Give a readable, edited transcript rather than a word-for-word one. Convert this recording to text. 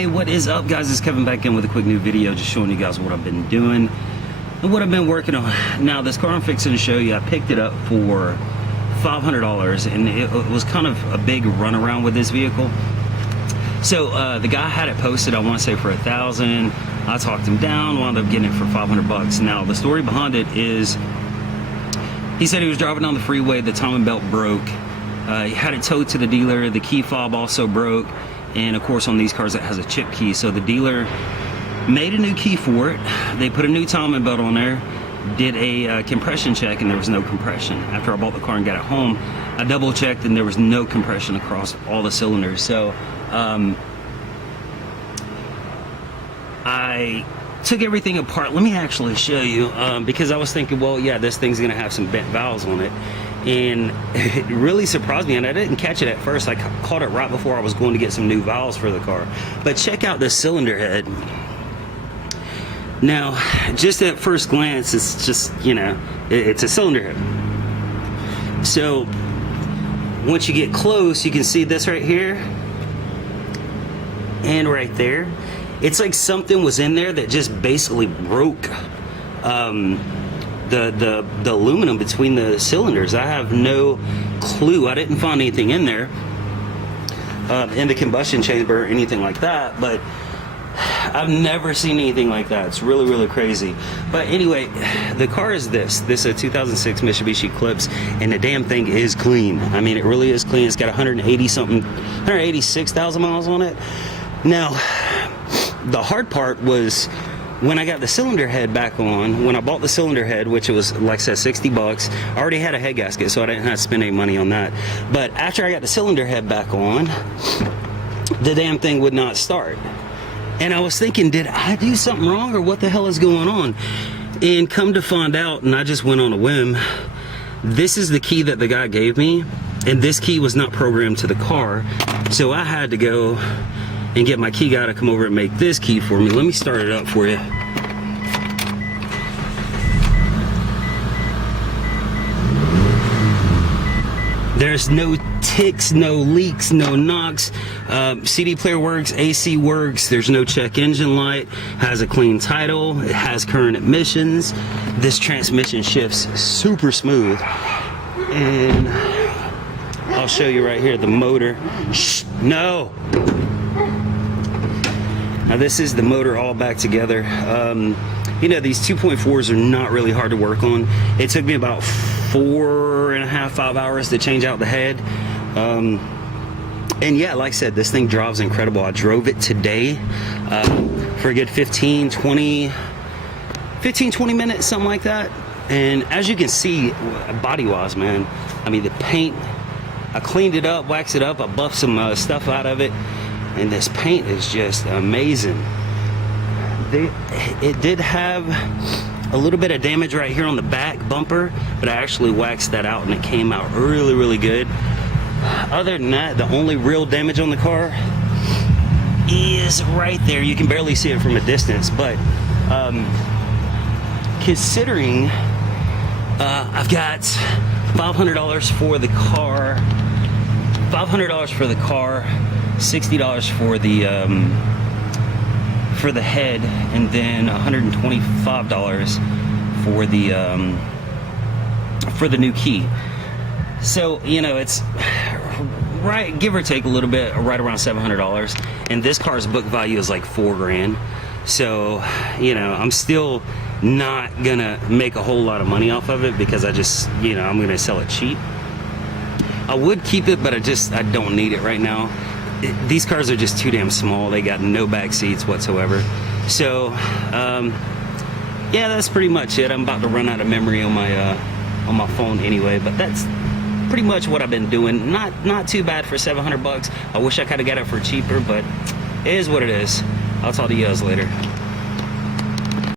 Hey, what is up, guys? It's Kevin back in with a quick new video, just showing you guys what I've been doing and what I've been working on. Now, this car I'm fixing to show you, I picked it up for $500, and it was kind of a big runaround with this vehicle. So the guy had it posted, I want to say for $1,000. I talked him down, wound up getting it for $500. Now, the story behind it is, he said he was driving down the freeway, the timing belt broke. He had it towed to the dealer, the key fob also broke. And of course, on these cars, it has a chip key. So the dealer made a new key for it. They put a new timing belt on there, did a compression check, and there was no compression. After I bought the car and got it home, I double checked and there was no compression across all the cylinders. So I took everything apart. Let me actually show you, because I was thinking, well, yeah, this thing's gonna have some bent valves on it. And it really surprised me, and I didn't catch it at first. I caught it right before I was going to get some new valves for the car. But check out this cylinder head. Now, just at first glance, it's just, you know, it's a cylinder head. So once you get close, you can see this right here and right there. It's like something was in there that just basically broke the aluminum between the cylinders. I have no clue. I didn't find anything in there in the combustion chamber or anything like that, but I've never seen anything like that. It's really, really crazy. But anyway, the car is this is a 2006 Mitsubishi Eclipse, and the damn thing is clean. I mean, it really is clean. It's got 186,000 miles on it. Now, the hard part was when I got the cylinder head back on. When I bought the cylinder head, which it was, like I said, $60, I already had a head gasket, so I didn't have to spend any money on that. But after I got the cylinder head back on, the damn thing would not start. And I was thinking, did I do something wrong, or what the hell is going on? And come to find out, and I just went on a whim, this is the key that the guy gave me, and this key was not programmed to the car, so I had to go and get my key guy to come over and make this key for me. Let me start it up for you. There's no ticks, no leaks, no knocks. CD player works, AC works. There's no check engine light. Has a clean title. It has current emissions. This transmission shifts super smooth. And I'll show you right here the motor. Shh, no. Now this is the motor all back together. You know, these 2.4s are not really hard to work on. It took me about 4.5–5 hours to change out the head. And yeah, like I said, this thing drives incredible. I drove it today for a good 15–20 minutes, something like that. And as you can see, body-wise, man, I mean, the paint, I cleaned it up, waxed it up, I buffed some stuff out of it. And this paint is just amazing. It did have a little bit of damage right here on the back bumper, but I actually waxed that out and it came out really, really good. Other than that, the only real damage on the car is right there. You can barely see it from a distance, but considering I've got $500 for the car, $500 for the car, $60 for the head, and then $125 for the new key. So, you know, it's right, give or take a little bit, right around $700. And this car's book value is like $4 grand. So, you know, I'm still not gonna make a whole lot of money off of it, because I just, you know, I'm gonna sell it cheap. I would keep it, but I don't need it right now. These cars are just too damn small. They got no back seats whatsoever. So yeah, that's pretty much it. I'm about to run out of memory on my phone anyway, but that's pretty much what I've been doing. Not too bad for $700. I wish I could have got it for cheaper, but it is what it is. I'll talk to you guys later.